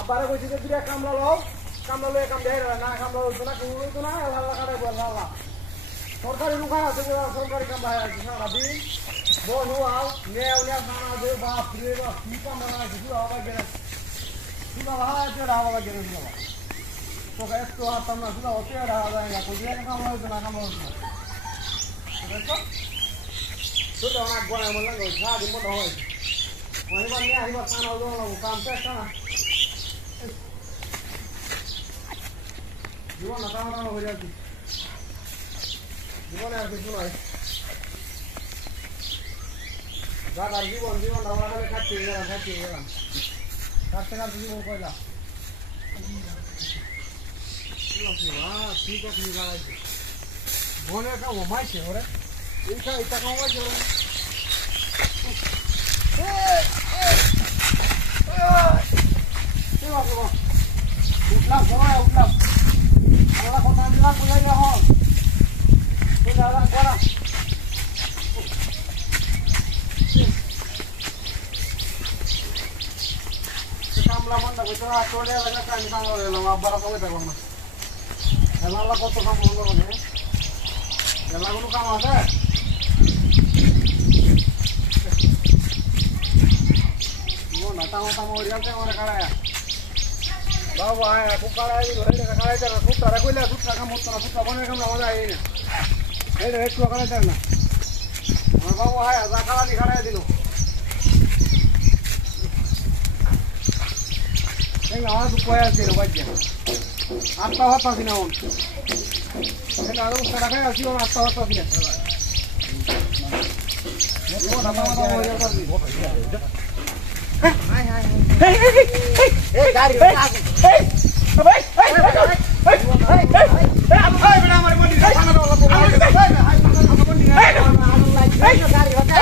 আবার কইছি যে দুইটা কামলা লও কামলা লয়ে কাম দেয় না কামলা হইতো না কুল হইতো না আল্লাহ কারে বল আল্লাহ সরকারি দোকান আছে সরকারি কাম ভাই আছে সারা দিন বনু আও নেও নেও খানা দে বাপ রে বাপ কি কাম না কিছু আওয়া গেলে কি বাবা আছে রাওয়া গেলে বাবা তো গাছ তো আতাম না শুধু ওতে রাওয়া যায় না কই দিয়ে কাম হইতো না কাম হইতো না দেখো তো তো অনেক বড় মন লাগে সারা দিন বড় হয় অনেকবার নিয়ে আসবা খানা দাও কাম শেষ না জীবন না কাম হয়ে যাচ্ছে জীবনে আর কিছু নয় দাদার জীবন জীবন আমাদের খাচ্ছি গেলাম কাটতে কাটতে জীবন কয়লা ঠিক আছে লাগাইছে বনে কাম মাইছে ওরে এইটা এটা কাম মাইছে ওরে উঠলাম সবাই উঠলাম আমরা কথা দিলাম বুঝাই না হন বুঝালা করা কামলা মন্দা কইতো চলে লাগা কাম কাম হলো আবার কবে থাকবো না এলা কত কাম হলো মানে এলা কোনো কাম আছে না টাকা টাকা ওই যাচ্ছে আমার কাড়ায়া বাবা আয়া খুব কাড়াই ধরে দেখা কাড়াই না খুব তারা কইলা খুব টাকা মত না খুব বনের কাম আমাদের আই না এই রে একটু কাড়াই দেন না আমার বাবা আয়া যা কাড়াই কাড়াই দিল এই না আজ কয় আছে রে বাজ্জা আটটা হতা দিনা ওন এটা আরো সারা খাই আসি ওন আটটা হতা দিনা ও দাদা দাদা হয়ে যাবে হাই হাই এই এই গাড়ি এই ভাই এই এই বেটা আমার বডি খানা দাও লাগবে হাই আমার বডি এই গাড়ি হটা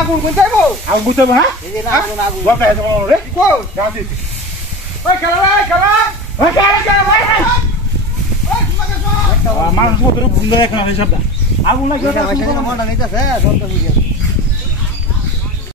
আগুন কোথায় আগুন কোথায় হ্যাঁ মানুষ আগুন লাগে